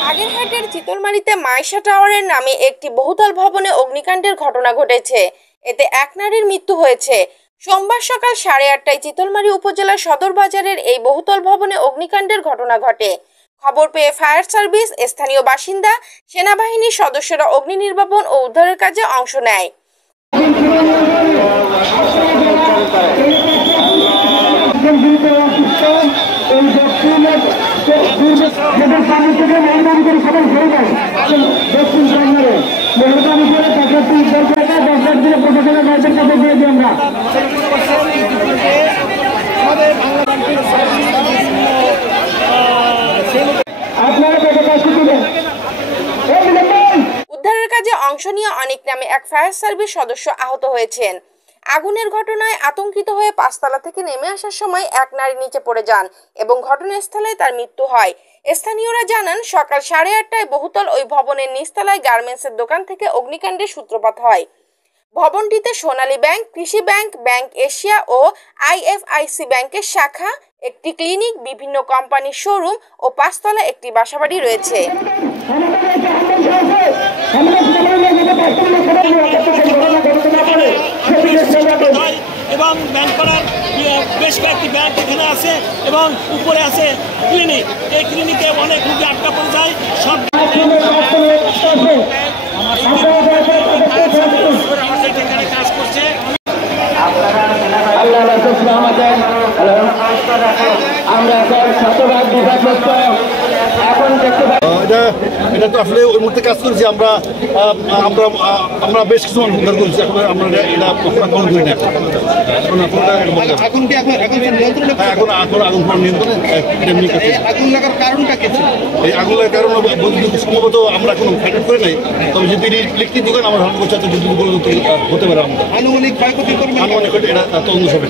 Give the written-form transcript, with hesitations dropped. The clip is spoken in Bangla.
বাগেরহাটের চিতলমারীতে মাইশা টাওয়ারের নামে একটি বহুতল ভবনে অগ্নিকাণ্ডের ঘটনা ঘটেছে। এতে এক নারীর মৃত্যু হয়েছে। সোমবার সকাল 8:30টায় চিতলমারী উপজেলার সদর বাজারের এই বহুতল ভবনে অগ্নিকাণ্ডের ঘটনা ঘটে। খবর পেয়ে ফায়ার সার্ভিস, স্থানীয় বাসিন্দা, সেনাবাহিনীর সদস্যরা অগ্নি নির্বাপন ও উদ্ধারের কাজে অংশ নেয়। উদ্ধারের কাজে অংশ নিয়ে অনেক নামে এক ফায়ার সার্ভিস সদস্য আহত হয়েছেন। আগুনের ঘটনায় আতঙ্কিত হয়ে 5তলা থেকে নেমে আসার সময় এক নারী নিচে পড়ে যান এবং ঘটনাস্থলে তার মৃত্যু হয়। স্থানীয়রা জানান, সকাল 8:30টায় বহুতল ওই ভবনের নিচতলায় গার্মেন্টসের দোকান থেকে অগ্নিকাণ্ডের সূত্রপাত হয়। ভবনটিতে সোনালী ব্যাংক, কৃষি ব্যাংক, ব্যাংক এশিয়া ও IFIC ব্যাংকের শাখা, একটি ক্লিনিক, বিভিন্ন কোম্পানির শোরুম ও 5তলা একটি বাসাবাড়ি রয়েছে। এবং ব্যাংক করার বেশ কয়েকটি ব্যাংক এখানে আছে এবং উপরে আছে ক্লিনিক। এই ক্লিনিকে অনেক রোগী আটকা পড়ে যায়। সব কাজ করছে। এটা তো আসলে ওই মুহূর্তে কাজ করেছি আমরা আমরা আমরা বেশ কিছু উদ্ধার করেছি। এখন আমরা এটা গ্রহণ করি না। এখন আগুন নিয়ন্ত্রণে আগুন লাগার কারণটা কি? এই আগুন লাগার কারণ সম্ভবত আমরা এখন ফাইন্ড করে নাই। তবে যদি ইলেকট্রিক দোকান আমার ধারণা করছে যদি হতে পারে আমরা আনুমানিক ক্ষয়ক্ষতি করবে, আনুমানিক এটা তদন্ত হবে।